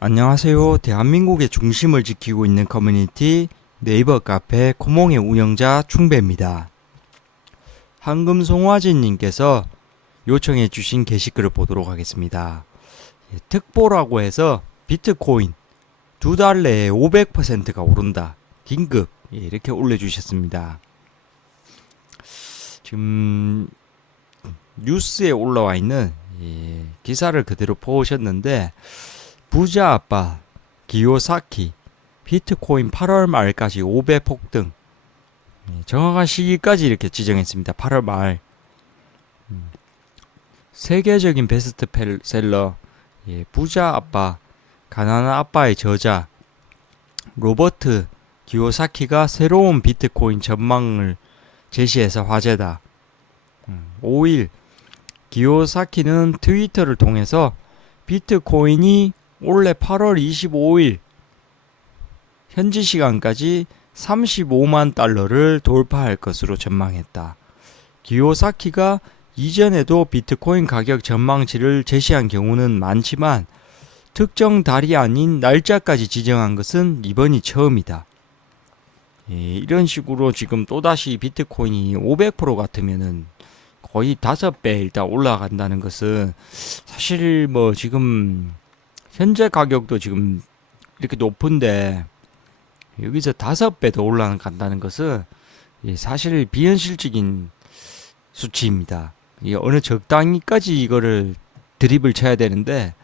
안녕하세요. 대한민국의 중심을 지키고 있는 커뮤니티 네이버 카페 코몽의 운영자 충배입니다. 황금송화진님께서 요청해 주신 게시글을 보도록 하겠습니다. 예, 특보라고 해서 비트코인 두 달 내에 500%가 오른다. 긴급 예, 이렇게 올려주셨습니다. 지금 뉴스에 올라와 있는 예, 기사를 그대로 보셨는데 부자 아빠 기요사키 비트코인 8월 말까지 5배 폭등 예, 정확한 시기까지 이렇게 지정했습니다. 8월 말 음, 세계적인 베스트셀러 예, 부자 아빠 가난한 아빠의 저자 로버트 기요사키가 새로운 비트코인 전망을 제시해서 화제다. 음, 5일 기요사키는 트위터를 통해서 비트코인이 올해 8월 25일 현지 시간까지 35만 달러를 돌파할 것으로 전망했다. 기요사키가 이전에도 비트코인 가격 전망치를 제시한 경우는 많지만 특정 달이 아닌 날짜까지 지정한 것은 이번이 처음이다. 예, 이런 식으로 지금 또다시 비트코인이 500% 같으면은 거의 다섯 배 일단 올라간다는 것은 사실 뭐 지금 현재 가격도 지금 이렇게 높은데 여기서 다섯 배 더 올라간다는 것은 예, 사실 비현실적인 수치입니다. 이 어느 적당히까지 이거를 드립을 쳐야 되는데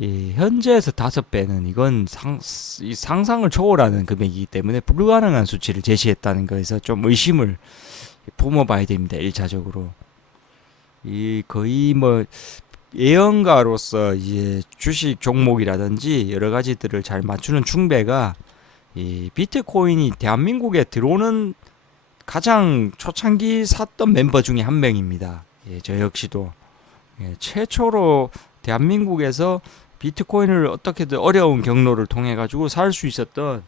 예, 현재에서 다섯 배는 이건 상, 이 상상을 초월하는 금액이기 때문에 불가능한 수치를 제시했다는 거에서 좀 의심을 품어봐야 됩니다. 1차적으로. 이 거의 뭐 예언가로서 이제 주식 종목이라든지 여러 가지들을 잘 맞추는 충배가 이 비트코인이 대한민국에 들어오는 가장 초창기 샀던 멤버 중에 한 명입니다. 예, 저 역시도 예, 최초로 대한민국에서 비트코인을 어떻게든 어려운 경로를 통해 가지고 살 수 있었던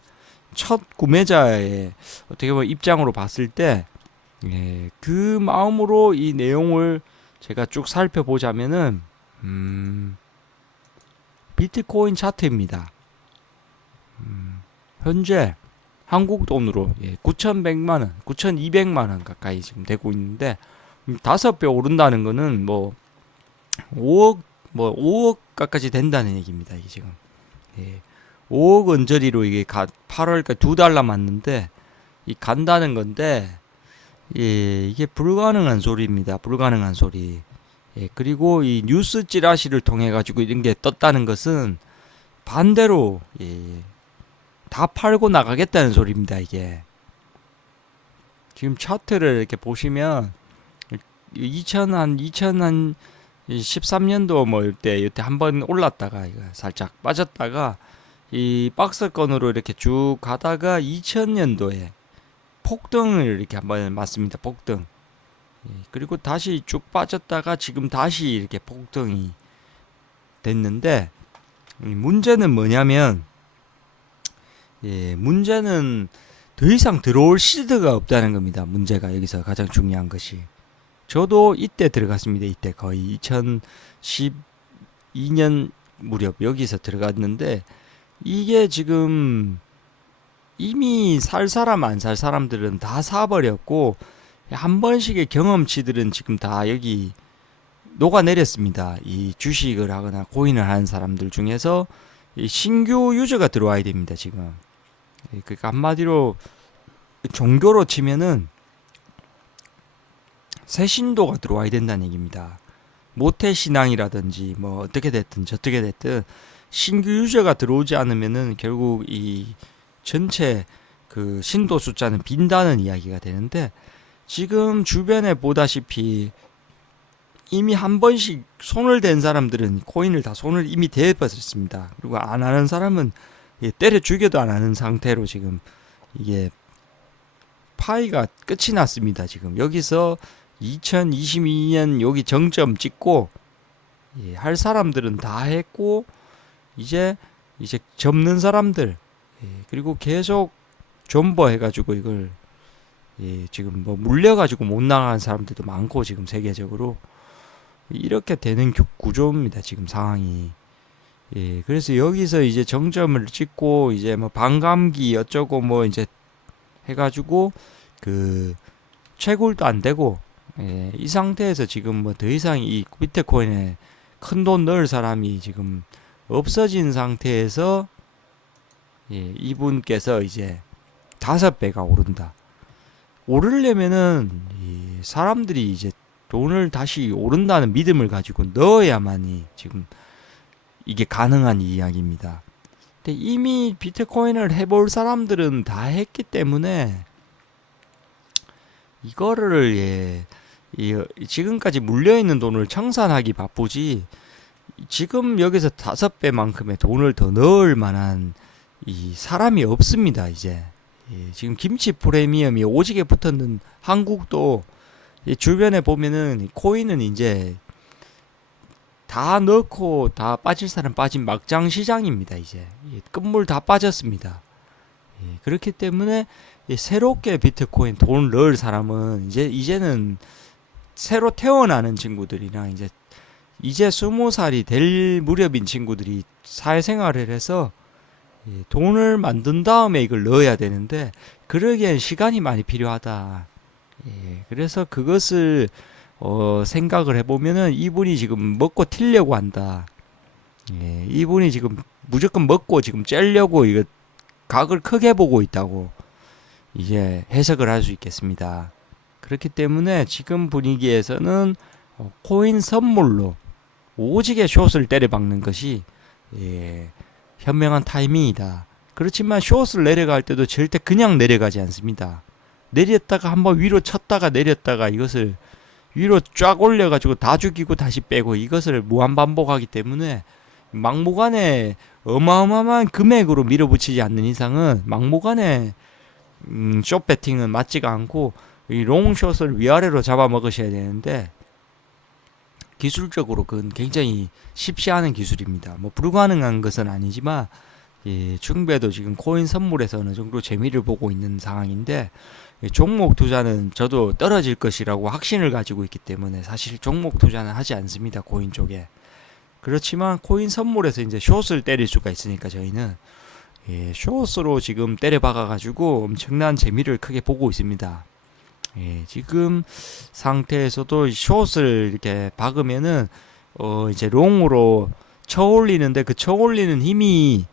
첫 구매자의 어떻게 보면 입장으로 봤을 때, 예, 그 마음으로 이 내용을 제가 쭉 살펴보자면은, 음, 비트코인 차트입니다. 음, 현재 한국 돈으로 예, 9,100만 원, 9,200만 원 가까이 지금 되고 있는데 음, 다섯 배 오른다는 거는 뭐 5억 뭐 5억까지 된다는 얘기입니다. 이게 지금 예, 5억 언저리로 이게 가, 8월까지 두 달 남았는데 이 간다는 건데 예, 이게 불가능한 소리입니다. 불가능한 소리. 예, 그리고 이 뉴스 찌라시를 통해 가지고 이런 게 떴다는 것은 반대로 예, 다 팔고 나가겠다는 소리입니다. 이게 지금 차트를 이렇게 보시면 2000 한 2000 한 13년도 뭐 이때 이때 한 번 올랐다가 이거 살짝 빠졌다가 이 박스권으로 이렇게 쭉 가다가 2000년도에 폭등을 이렇게 한번 맞습니다. 폭등. 예, 그리고 다시 쭉 빠졌다가 지금 다시 이렇게 폭등이 됐는데 이 문제는 뭐냐면 예, 문제는 더 이상 들어올 시드가 없다는 겁니다. 문제가 여기서 가장 중요한 것이. 저도 이때 들어갔습니다. 이때 거의 2012년 무렵 여기서 들어갔는데 이게 지금 이미 살 사람 안 살 사람들은 다 사버렸고 한 번씩의 경험치들은 지금 다 여기 녹아내렸습니다. 이 주식을 하거나 고인을 하는 사람들 중에서 이 신규 유저가 들어와야 됩니다. 지금 예, 그러니까 한마디로 종교로 치면은 새 신도가 들어와야 된다는 얘기입니다. 모태 신앙이라든지 뭐 어떻게 됐든 저떻게 됐든 신규 유저가 들어오지 않으면은 결국 이 전체 그 신도 숫자는 빈다는 이야기가 되는데 지금 주변에 보다시피 이미 한 번씩 손을 댄 사람들은 코인을 다 손을 이미 대버렸습니다. 그리고 안 하는 사람은 예, 때려 죽여도 안 하는 상태로 지금 이게 파이가 끝이 났습니다. 지금 여기서 2022년 여기 정점 찍고 예, 할 사람들은 다 했고 이제 이제 접는 사람들 예, 그리고 계속 존버 해가지고 이걸 예, 지금 뭐 물려가지고 못 나가는 사람들도 많고 지금 세계적으로 이렇게 되는 구- 구조입니다. 지금 상황이 예, 그래서 여기서 이제 정점을 찍고 이제 뭐 반감기 어쩌고 뭐 이제 해가지고 그 채굴도 안 되고 예, 이 상태에서 지금 뭐 더 이상 이 비트코인에 큰 돈 넣을 사람이 지금 없어진 상태에서 예, 이분께서 이제 다섯 배가 오른다. 오르려면은 이 사람들이 이제 돈을 다시 오른다는 믿음을 가지고 넣어야만이 지금 이게 가능한 이야기입니다. 근데 이미 비트코인을 해볼 사람들은 다 했기 때문에 이거를 예, 이, 지금까지 물려 있는 돈을 청산하기 바쁘지 지금 여기서 다섯 배만큼의 돈을 더 넣을 만한 이 사람이 없습니다 이제 예, 지금 김치 프리미엄이 오지게 붙었는 한국도 이 주변에 보면은 이 코인은 이제 다 넣고 다 빠질 사람 빠진 막장 시장입니다 이제. 예, 끝물 다 빠졌습니다. 예, 그렇기 때문에 이 새롭게 비트코인 돈 넣을 사람은 이제 이제는 새로 태어나는 친구들이랑 이제 이제 스무 살이 될 무렵인 친구들이 사회생활을 해서 예, 돈을 만든 다음에 이걸 넣어야 되는데 그러기엔 시간이 많이 필요하다. 예, 그래서 그것을 어, 생각을 해보면은 이분이 지금 먹고 튀려고 한다. 예, 이분이 지금 무조건 먹고 지금 째려고 이거 각을 크게 보고 있다고 이제 해석을 할 수 있겠습니다. 그렇기 때문에 지금 분위기에서는 어, 코인 선물로 오지게 숏을 때려 박는 것이 예, 현명한 타이밍이다. 그렇지만 숏을 내려갈 때도 절대 그냥 내려가지 않습니다. 내렸다가 한번 위로 쳤다가 내렸다가 이것을 위로 쫙 올려가지고 다 죽이고 다시 빼고 이것을 무한 반복하기 때문에 막무가내 어마어마한 금액으로 밀어붙이지 않는 이상은 막무가내 음, 숏 배팅은 맞지가 않고 이 롱숏을 위아래로 잡아먹으셔야 되는데 기술적으로 그건 굉장히 쉽지 않은 기술입니다. 뭐 불가능한 것은 아니지만 예, 중배도 지금 코인 선물에서 어느 정도 재미를 보고 있는 상황인데 예, 종목 투자는 저도 떨어질 것이라고 확신을 가지고 있기 때문에 사실 종목 투자는 하지 않습니다. 코인 쪽에. 그렇지만 코인 선물에서 이제 숏을 때릴 수가 있으니까 저희는 예, 숏으로 지금 때려 박아 가지고 엄청난 재미를 크게 보고 있습니다. 예, 지금 상태에서도 숏을 이렇게 박으면은 어 이제 롱으로 쳐 올리는데 그 쳐 올리는 힘이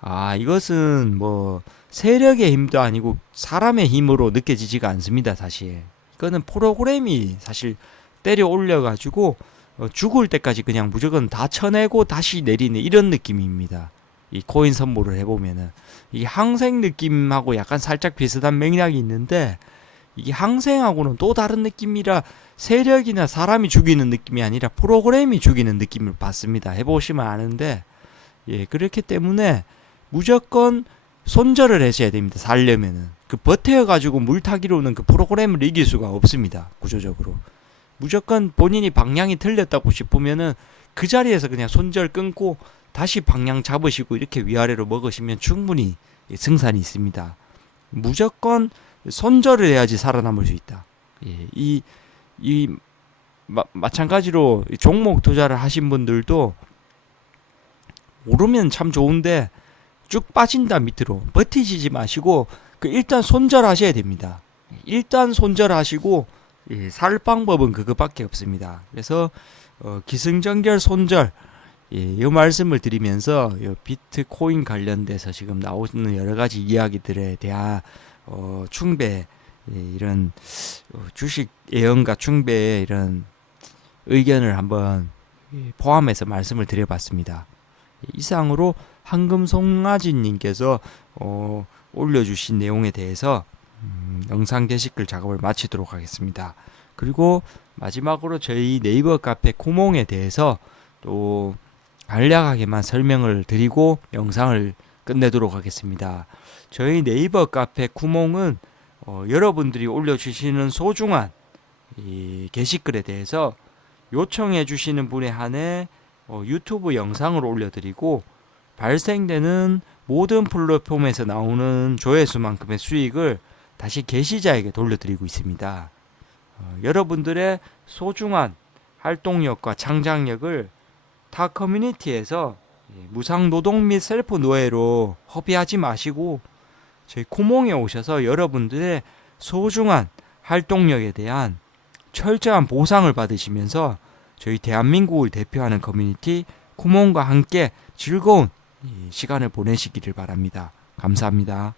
아 이것은 뭐 세력의 힘도 아니고 사람의 힘으로 느껴지지가 않습니다 사실. 이거는 프로그램이 사실 때려 올려 가지고 어, 죽을 때까지 그냥 무조건 다 쳐내고 다시 내리는 이런 느낌입니다. 이 코인 선물을 해보면은. 이 항생 느낌하고 약간 살짝 비슷한 맥락이 있는데 이게 항생하고는 또 다른 느낌이라 세력이나 사람이 죽이는 느낌이 아니라 프로그램이 죽이는 느낌을 받습니다. 해보시면 아는데 예 그렇기 때문에 무조건 손절을 하셔야 됩니다. 살려면은 그 버텨 가지고 물타기로는 그 프로그램을 이길 수가 없습니다. 구조적으로 무조건 본인이 방향이 틀렸다고 싶으면은 그 자리에서 그냥 손절 끊고 다시 방향 잡으시고 이렇게 위아래로 먹으시면 충분히 승산이 있습니다. 무조건 손절을 해야지 살아남을 수 있다. 예, 이, 이, 마, 마찬가지로 종목 투자를 하신 분들도 오르면 참 좋은데 쭉 빠진다 밑으로 버티시지 마시고 그 일단 손절하셔야 됩니다. 일단 손절하시고 예, 살 방법은 그것밖에 없습니다. 그래서 어, 기승전결 손절 예, 이 말씀을 드리면서 이 비트코인 관련돼서 지금 나오는 여러 가지 이야기들에 대한 어, 충배 예, 이런 어, 주식 예언과 충배의 이런 의견을 한번 예, 포함해서 말씀을 드려봤습니다. 이상으로 황금 송아지님께서 어, 올려주신 내용에 대해서 음, 영상 게시글 작업을 마치도록 하겠습니다. 그리고 마지막으로 저희 네이버 카페 쿠몽에 대해서 또 간략하게만 설명을 드리고 영상을 끝내도록 하겠습니다. 저희 네이버 카페 구몽은 어, 여러분들이 올려주시는 소중한 이 게시글에 대해서 요청해 주시는 분에 한해 어, 유튜브 영상을 올려드리고 발생되는 모든 플랫폼에서 나오는 조회수만큼의 수익을 다시 게시자에게 돌려드리고 있습니다. 어, 여러분들의 소중한 활동력과 창작력을 타 커뮤니티에서 예, 무상 노동 및 셀프 노예로 허비하지 마시고 저희 코몽에 오셔서 여러분들의 소중한 활동력에 대한 철저한 보상을 받으시면서 저희 대한민국을 대표하는 커뮤니티 코몽과 함께 즐거운 이 시간을 보내시기를 바랍니다. 감사합니다.